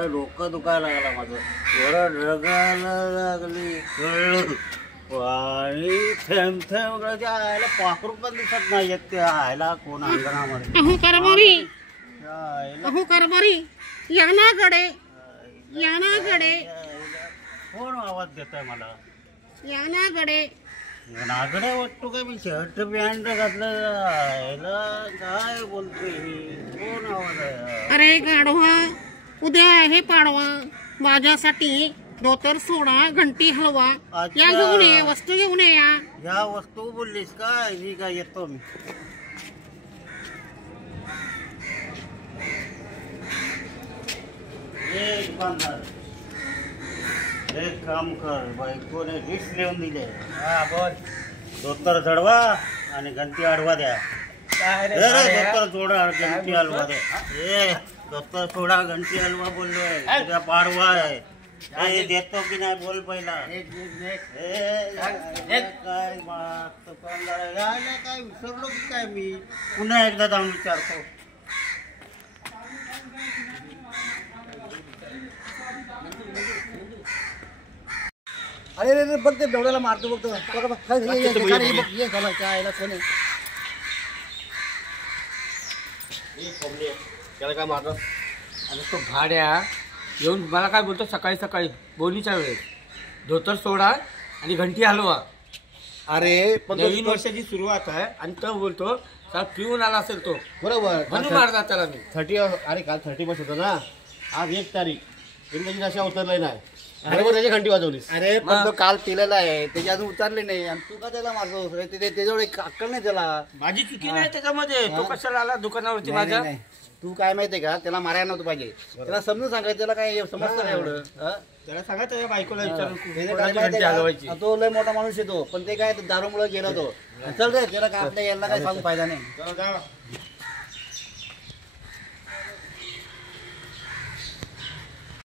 काय डोकं दुखायला लागला माझं, थोडं ढगायला लागली कळलं. आणि थेंब थेंब आयला पाखरू पण दिसत नाही येत ते आयला कोण अंगणामध्ये. अहो कारभारी, अहो कारभारी, यानाकडे यानाकडे कोण आवाज देतोय मला? यानाकडे नागडे वाटतो काय? मी शर्ट पॅन्ट घातलं आयला काय बोलतोय ही? कोण आवाज आहे? अरे गाढवा, उद्या आहे पाडवा, माझ्यासाठी धोतर सोडा, घंटी हलवा, अच्छा. या घेऊन ये, वस्तू घेऊन ये. या वस्तू बोललीस काय? मी काय येतो मी. एक बांधणार, एक काम कर, बायकोने लिस्ट लिहून दिले. हा बोल. धोतर चढवा आणि घंटी अडवा द्या. धोतर सोडा घंटी हलवा द्या. ए धोतर सोडा घंटी हलवा बोललोय, उद्या पाडवा आहे. हे देतो की नाही बोल पहिला. काय मागतो काय विसरलो की काय मी? पुन्हा एकदा जाऊन विचारतो. अरे रे बघ ते डोळ्याला मारतो बघतो. त्याला काय मारतो? आणि तो भाड्या येऊन मला काय बोलतो सकाळी सकाळी बोलीच्या वेळेस, धोतर सोडा आणि घंटी हलवा. अरे पण नवीन वर्षाची सुरुवात आहे आणि तो बोलतो साहेब पिऊन आला असेल तो, बरोबर म्हणून मारतात त्याला मी. 30. अरे काल 31 होतं ना, आज 1 तारीख. इंग्रजी अशा उतरलंय नाही, बरोबर त्याची घंटी वाजवलीस. अरे पण तो काल पिलेला आहे, त्याची अजून उतरले नाही आणि तू का त्याला मारतो? त्याच्यावर एक अक्कल नाही त्याला. माझी चुकी नाही त्याच्यामध्ये. तो कशाला आला दुकानावरती नाही, माझ्या? नाही. तू काय माहितीये का, त्याला मारायला नव्हतं पाहिजे. त्याला समजून सांगायचं, त्याला काय समजतं नाही एवढं. त्याला सांगा त्याच्या बायकोला विचारून त्याचं काय घंटी माहितीये हलवायची. का, तो लय मोठा माणूस येतो, पण ते काय दारूमुळे गेला तो. चल रे, त्याला काय आपल्या याला काय सांगू फायदा नाही. चला जा.